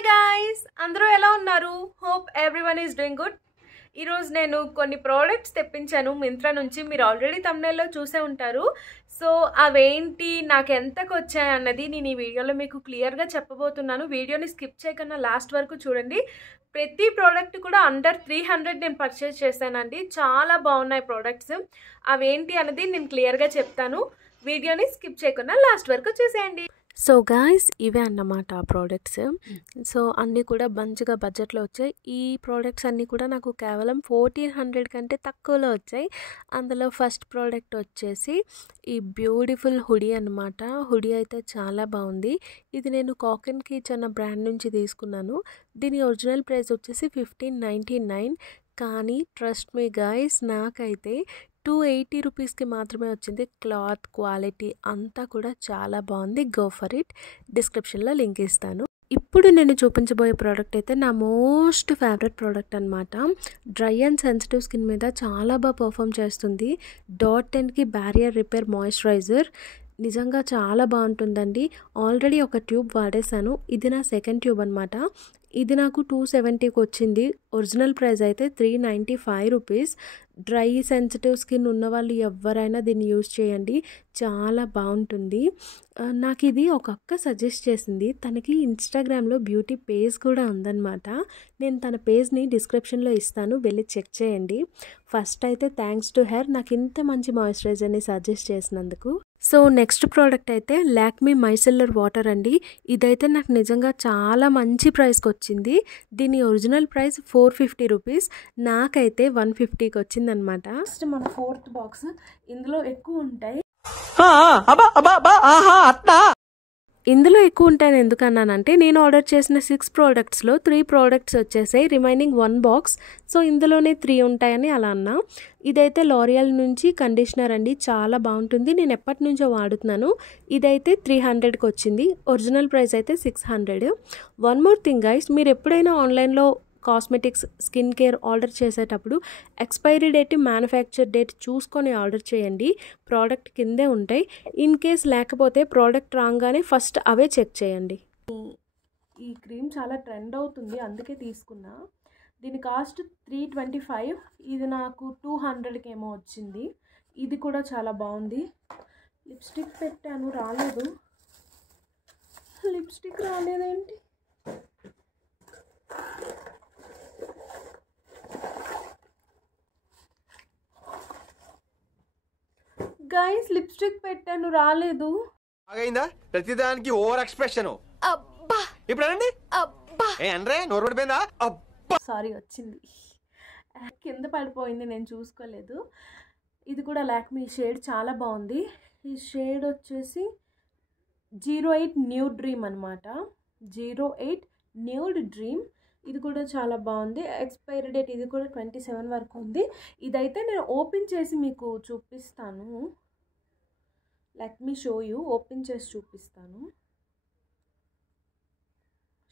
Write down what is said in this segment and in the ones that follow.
Hi guys, అందరూ ఎలా ఉన్నారు? Hope everyone is doing good. ఈరోజు నేను కొన్ని ప్రోడక్ట్స్ తెప్పించాను మింత్రా నుంచి. మీరు ఆల్రెడీ థంబ్నెయిల్లో చూసే ఉంటారు. సో అవేంటి, నాకు ఎంతకు వచ్చాయి అన్నది నేను ఈ వీడియోలో మీకు క్లియర్గా చెప్పబోతున్నాను. వీడియోని స్కిప్ చేయకుండా లాస్ట్ వరకు చూడండి. ప్రతి ప్రోడక్ట్ కూడా అండర్ 300 నేను పర్చేస్ చేశానండి. చాలా బాగున్నాయి ప్రోడక్ట్స్. అవేంటి అన్నది నేను క్లియర్గా చెప్తాను. వీడియోని స్కిప్ చేయకుండా లాస్ట్ వరకు చూసేయండి. సో గాయ్స్, ఇవే అన్నమాట ఆ ప్రోడక్ట్స్. సో అన్నీ కూడా మంచిగా బడ్జెట్లో వచ్చాయి. ఈ ప్రోడక్ట్స్ అన్నీ కూడా నాకు కేవలం 1400 కంటే తక్కువలో వచ్చాయి. అందులో ఫస్ట్ ప్రోడక్ట్ వచ్చేసి ఈ బ్యూటిఫుల్ హుడీ అన్నమాట. హుడీ అయితే చాలా బాగుంది. ఇది నేను కాకన్ కిచ్ అన్న బ్రాండ్ నుంచి తీసుకున్నాను. దీని ఒరిజినల్ ప్రైస్ వచ్చేసి 1599. కానీ ట్రస్ట్ మీ గాయ్స్, నాకైతే 280 రూపీస్కి మాత్రమే వచ్చింది. క్లాత్ క్వాలిటీ అంతా కూడా చాలా బాగుంది. Go for it. డిస్క్రిప్షన్లో లింక్ ఇస్తాను. ఇప్పుడు నేను చూపించబోయే ప్రోడక్ట్ అయితే నా మోస్ట్ ఫేవరెట్ ప్రోడక్ట్ అనమాట. డ్రై అండ్ సెన్సిటివ్ స్కిన్ మీద చాలా బాగా పర్ఫామ్ చేస్తుంది. .10కి బ్యారియర్ రిపేర్ మాయిశ్చరైజర్. నిజంగా చాలా బాగుంటుందండి. ఆల్రెడీ ఒక ట్యూబ్ వాడేశాను. ఇది నా సెకండ్ ట్యూబ్ అనమాట. ఇది నాకు 270కి వచ్చింది. ఒరిజినల్ ప్రైస్ అయితే 395 రూపీస్. డ్రై సెన్సిటివ్ స్కిన్ ఉన్నవాళ్ళు ఎవరైనా దీన్ని యూజ్ చేయండి, చాలా బాగుంటుంది. నాకు ఇది ఒక అక్క సజెస్ట్ చేసింది. తనకి ఇన్స్టాగ్రామ్లో బ్యూటీ పేజ్ కూడా ఉందన్నమాట. నేను తన పేజ్ని డిస్క్రిప్షన్లో ఇస్తాను, వెళ్ళి చెక్ చేయండి. ఫస్ట్ అయితే థ్యాంక్స్ టు హెర్, నాకు ఇంత మంచి మాయిశ్చరైజర్ని సజెస్ట్ చేసినందుకు. సో నెక్స్ట్ ప్రోడక్ట్ అయితే లాక్మీ మైసెల్లర్ వాటర్ అండి. ఇదైతే నాకు నిజంగా చాలా మంచి ప్రైస్కి వచ్చింది. దీని ఒరిజినల్ ప్రైస్ 450 రూపీస్. నాకైతే 150కి వచ్చిందనమాట. నెక్స్ట్ మన ఫోర్త్ బాక్స్. ఇందులో ఎక్కువ ఉంటాయి. ఇందులో ఎక్కువ ఉంటాయని ఎందుకన్నానంటే, నేను ఆర్డర్ చేసిన 6 ప్రోడక్ట్స్లో 3 ప్రోడక్ట్స్ వచ్చేసాయి. Remaining 1 box. సో ఇందులోనే 3 ఉంటాయని అలా అన్నా. ఇదైతే లోరియల్ నుంచి కండిషనర్ అండి, చాలా బాగుంటుంది. నేను ఎప్పటి నుంచో వాడుతున్నాను. ఇదైతే 300కి వచ్చింది. ఒరిజినల్ ప్రైస్ అయితే 600. వన్ మోర్ థింగ్ గైస్, మీరు ఎప్పుడైనా ఆన్లైన్లో కాస్మెటిక్స్, స్కిన్ కేర్ ఆర్డర్ చేసేటప్పుడు ఎక్స్పైరీ డేట్, మ్యానుఫ్యాక్చర్ డేట్ చూసుకొని ఆర్డర్ చేయండి. ప్రోడక్ట్ కిందే ఉంటాయి. ఇన్ కేస్ లేకపోతే ప్రోడక్ట్ రాగానే ఫస్ట్ అవే చెక్ చేయండి. ఈ క్రీమ్ చాలా ట్రెండ్ అవుతుంది, అందుకే తీసుకున్నా. దీని కాస్ట్ 325. ఇది నాకు 200కి ఏమో వచ్చింది. ఇది కూడా చాలా బాగుంది. లిప్స్టిక్ పెట్టాను, రాలేదు. లిప్స్టిక్ రాలేదేంటి? గైస్, లిప్స్టిక్ పెట్టాను, రాలేదు. ఆగైందా? ప్రతిదానికి ఓవర్ ఎక్స్ప్రెషన్. అబ్బా ఇప్పుడు అనండి. అబ్బా ఏ అనరే, నోరు పడిపోయిందా? సారీ, వచ్చింది. కింద పడిపోయింది, నేను చూసుకోలేదు. ఇది కూడా లాక్మీ షేడ్ చాలా బాగుంది. ఈ షేడ్ వచ్చేసి 08 న్యూడ్ డ్రీమ్ అనమాట. 08 న్యూడ్ డ్రీమ్. ఇది కూడా చాలా బాగుంది. ఎక్స్పైరీ డేట్ ఇది కూడా 27 వరకు ఉంది. ఇదైతే నేను ఓపెన్ చేసి మీకు చూపిస్తాను. Let me show you. Open చేసి చూపిస్తాను.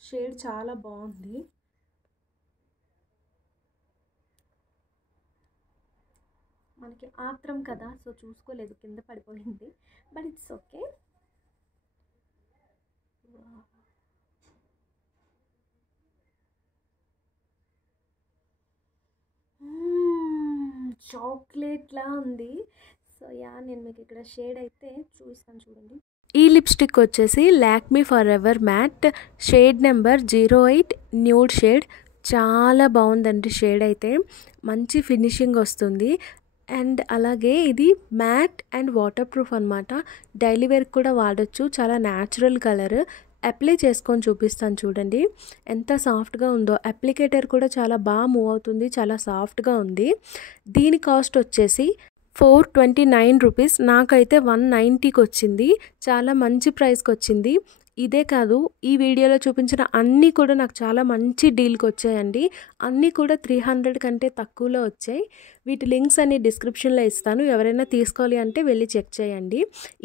షేడ్ చాలా బాగుంది. మనకి ఆత్రం కదా, సో చూసుకోలేదు, కింద పడిపోయింది. But it's okay. చాక్లెట్లా ఉంది. సో నేను మీకు ఇక్కడ షేడ్ అయితే చూపిస్తాను, చూడండి. ఈ లిప్స్టిక్ వచ్చేసి Lakme for ever matte, shade number 08 nude shade. చాలా బాగుందండి షేడ్ అయితే. మంచి ఫినిషింగ్ వస్తుంది. అండ్ అలాగే ఇది మ్యాట్ అండ్ వాటర్ ప్రూఫ్ అనమాట. డైలీ వేర్కి కూడా వాడచ్చు. చాలా న్యాచురల్ కలర్. అప్లై చేసుకొని చూపిస్తాను చూడండి ఎంత సాఫ్ట్గా ఉందో. అప్లికేటర్ కూడా చాలా బాగా మూవ్ అవుతుంది, చాలా సాఫ్ట్గా ఉంది. దీని కాస్ట్ వచ్చేసి 429 రూపీస్. నాకైతే 190కి వచ్చింది. చాలా మంచి ప్రైస్కి వచ్చింది. ఇదే కాదు, ఈ వీడియోలో చూపించిన అన్నీ కూడా నాకు చాలా మంచి డీల్కి వచ్చాయండి. అన్నీ కూడా 300 కంటే తక్కువలో వచ్చాయి. వీటి లింక్స్ అన్ని డిస్క్రిప్షన్లో ఇస్తాను, ఎవరైనా తీసుకోవాలి అంటే వెళ్ళి చెక్ చేయండి.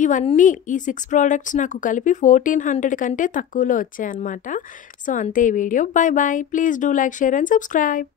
ఇవన్నీ ఈ 6 ప్రోడక్ట్స్ నాకు కలిపి 1400 కంటే తక్కువలో వచ్చాయన్నమాట. సో అంతే ఈ వీడియో. Bye bye. Please do like, share and subscribe.